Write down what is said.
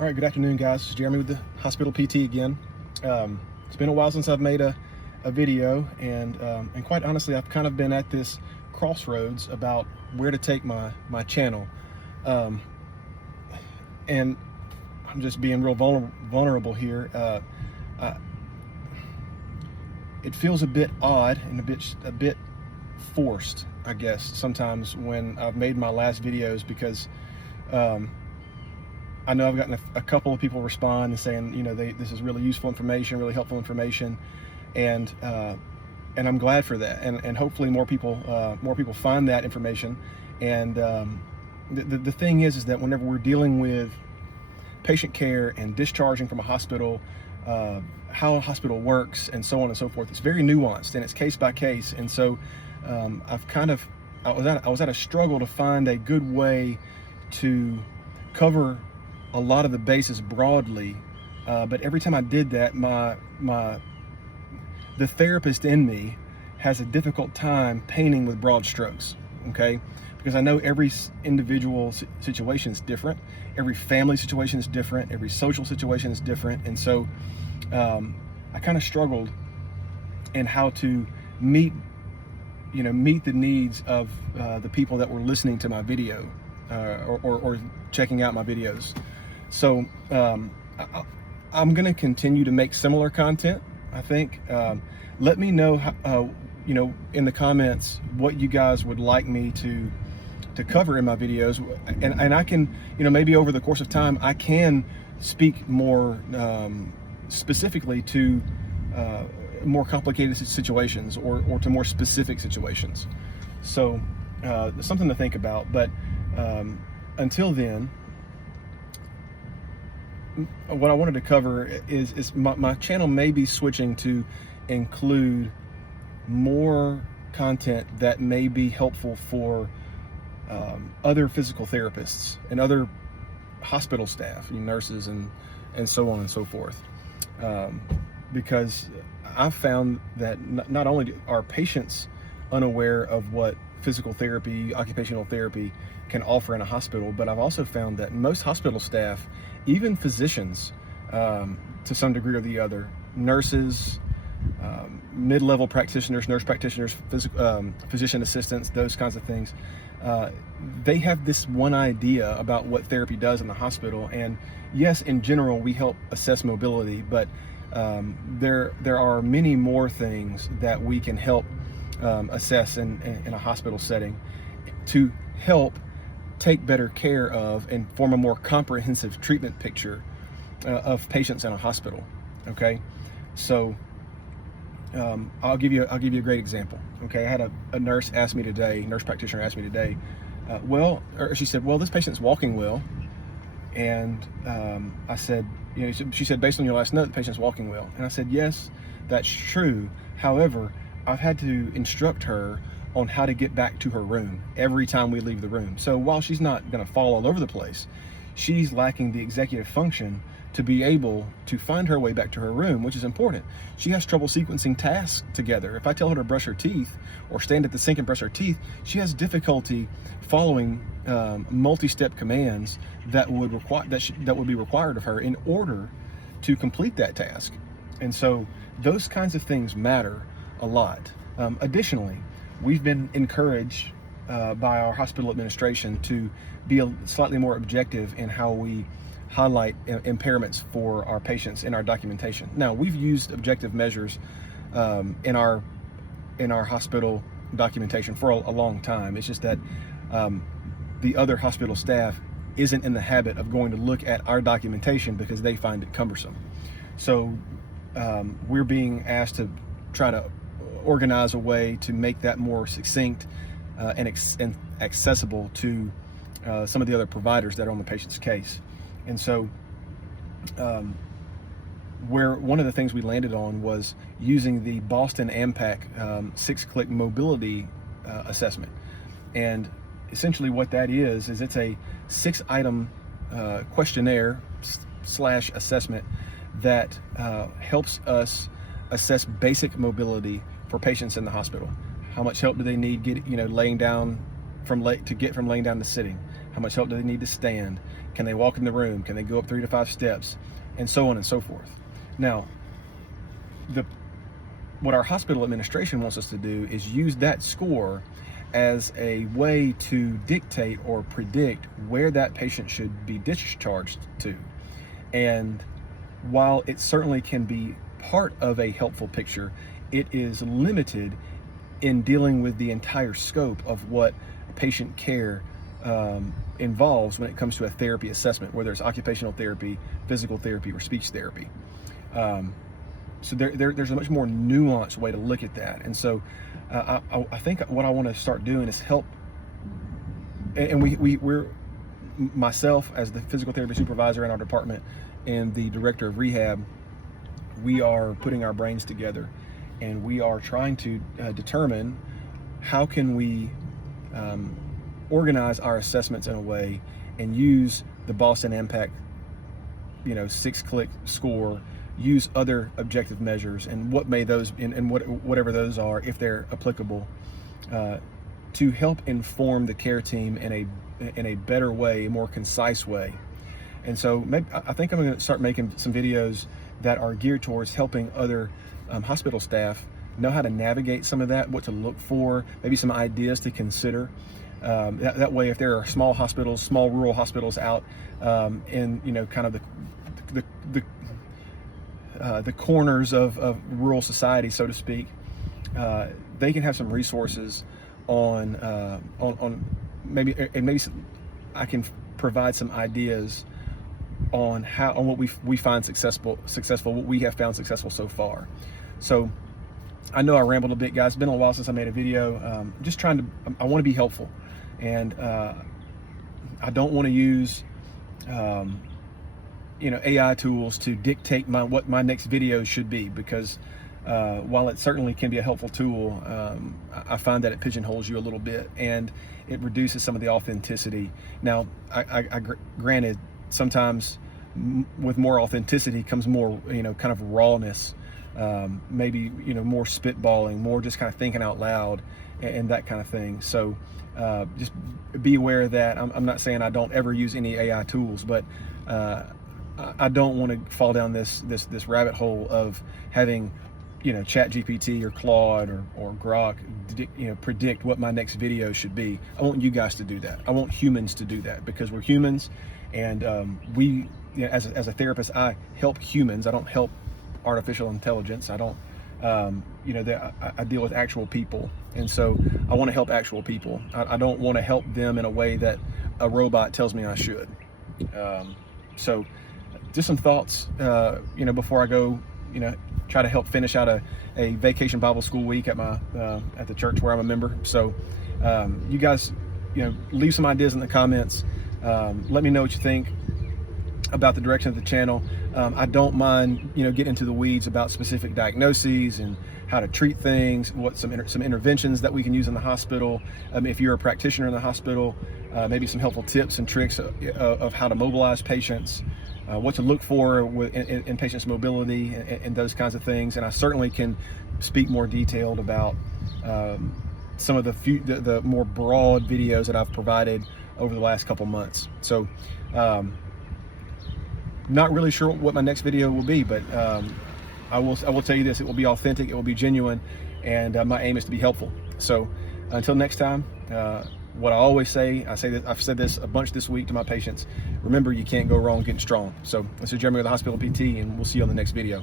All right, good afternoon, guys. This is Jeremy with the Hospital PT again. It's been a while since I've made a video, and quite honestly, I've kind of been at this crossroads about where to take my channel, um, and I'm just being real vulnerable here. It feels a bit odd and a bit forced, I guess, sometimes when I've made my last videos because. I know I've gotten a couple of people respond and saying, this is really useful information, really helpful information, and I'm glad for that. And hopefully more people find that information. And the thing is that whenever we're dealing with patient care and discharging from a hospital, how a hospital works, and so on and so forth, it's very nuanced and it's case by case. And so I was at a struggle to find a good way to cover a lot of the bases broadly, but every time I did that, the therapist in me has a difficult time painting with broad strokes. Okay, because I know every individual situation is different, every family situation is different, every social situation is different, and so I kind of struggled in how to meet the needs of the people that were listening to my video or checking out my videos. So I'm going to continue to make similar content, I think. Let me know, in the comments what you guys would like me to cover in my videos, and I can, maybe over the course of time, I can speak more specifically to more complicated situations or to more specific situations. So something to think about. But until then, what I wanted to cover is my channel may be switching to include more content that may be helpful for other physical therapists and other hospital staff, nurses and so on and so forth, because I've found that not only are patients unaware of what physical therapy, occupational therapy can offer in a hospital, but I've also found that most hospital staff, even physicians, to some degree or the other, nurses, mid-level practitioners, nurse practitioners, physician assistants, those kinds of things, they have this one idea about what therapy does in the hospital. And yes, in general, we help assess mobility, but there are many more things that we can help assess in a hospital setting to help take better care of and form a more comprehensive treatment picture of patients in a hospital. Okay, so I'll give you a great example. Okay, I had a nurse practitioner ask me today, she said, well, this patient's walking well. And I said, she said, based on your last note, the patient's walking well. And I said, yes, that's true. However, I've had to instruct her on how to get back to her room every time we leave the room. So while she's not going to fall all over the place, she's lacking the executive function to be able to find her way back to her room, which is important. She has trouble sequencing tasks together. If I tell her to brush her teeth or stand at the sink and brush her teeth, she has difficulty following multi-step commands that would be required of her in order to complete that task. And so those kinds of things matter a lot. Additionally, we've been encouraged by our hospital administration to be slightly more objective in how we highlight impairments for our patients in our documentation. Now, we've used objective measures in our hospital documentation for a long time. It's just that the other hospital staff isn't in the habit of going to look at our documentation because they find it cumbersome. So we're being asked to try to organize a way to make that more succinct and accessible to some of the other providers that are on the patient's case. And so where one of the things we landed on was using the Boston AMPAC 6-click mobility assessment. And essentially what that is it's a 6-item questionnaire / assessment that helps us assess basic mobility for patients in the hospital. How much help do they need laying down to get from laying down to sitting? How much help do they need to stand? Can they walk in the room? Can they go up 3 to 5 steps? And so on and so forth. Now, what our hospital administration wants us to do is use that score as a way to dictate or predict where that patient should be discharged to. And while it certainly can be part of a helpful picture, it is limited in dealing with the entire scope of what patient care involves when it comes to a therapy assessment, whether it's occupational therapy, physical therapy, or speech therapy. So there's a much more nuanced way to look at that. And so I think what I want to start doing is help, and we're myself as the physical therapy supervisor in our department and the director of rehab, we are putting our brains together and we are trying to determine how can we organize our assessments in a way and use the Boston ANPAC 6-click score, use other objective measures and what may those and whatever those are, if they're applicable, to help inform the care team in a better way, a more concise way. And so I think I'm going to start making some videos that are geared towards helping other hospital staff know how to navigate some of that, what to look for, maybe some ideas to consider. That way, if there are small hospitals, small rural hospitals out in kind of the corners of rural society, so to speak, they can have some resources on maybe I can provide some ideas on what we find successful, what we have found successful so far. So I know I rambled a bit, guys. It's been a while since I made a video. Just I want to be helpful, and I don't want to use AI tools to dictate what my next video should be, because while it certainly can be a helpful tool, I find that it pigeonholes you a little bit and it reduces some of the authenticity. Now, I granted, sometimes with more authenticity comes more, kind of rawness, maybe, more spitballing, more just kind of thinking out loud and that kind of thing. So just be aware of that. I'm not saying I don't ever use any AI tools, but I don't want to fall down this rabbit hole of having ChatGPT or Claude or Grok predict what my next video should be. I want you guys to do that. I want humans to do that, because we're humans, and we, as a therapist, I help humans. I don't help artificial intelligence. I don't I deal with actual people, and so I want to help actual people. I don't want to help them in a way that a robot tells me I should. So just some thoughts before I go try to help finish out a vacation Bible school week at the church where I'm a member. So you guys leave some ideas in the comments. Let me know what you think about the direction of the channel. I don't mind getting into the weeds about specific diagnoses and how to treat things, what some interventions that we can use in the hospital. If you're a practitioner in the hospital, maybe some helpful tips and tricks of how to mobilize patients, what to look for in patients' mobility and those kinds of things. And I certainly can speak more detailed about some of the more broad videos that I've provided over the last couple months. So not really sure what my next video will be, but I will tell you this: it will be authentic, it will be genuine, and my aim is to be helpful. So until next time, what I always say, I've said this a bunch this week to my patients: remember, you can't go wrong getting strong. So this is Jeremy with the Hospital PT, and we'll see you on the next video.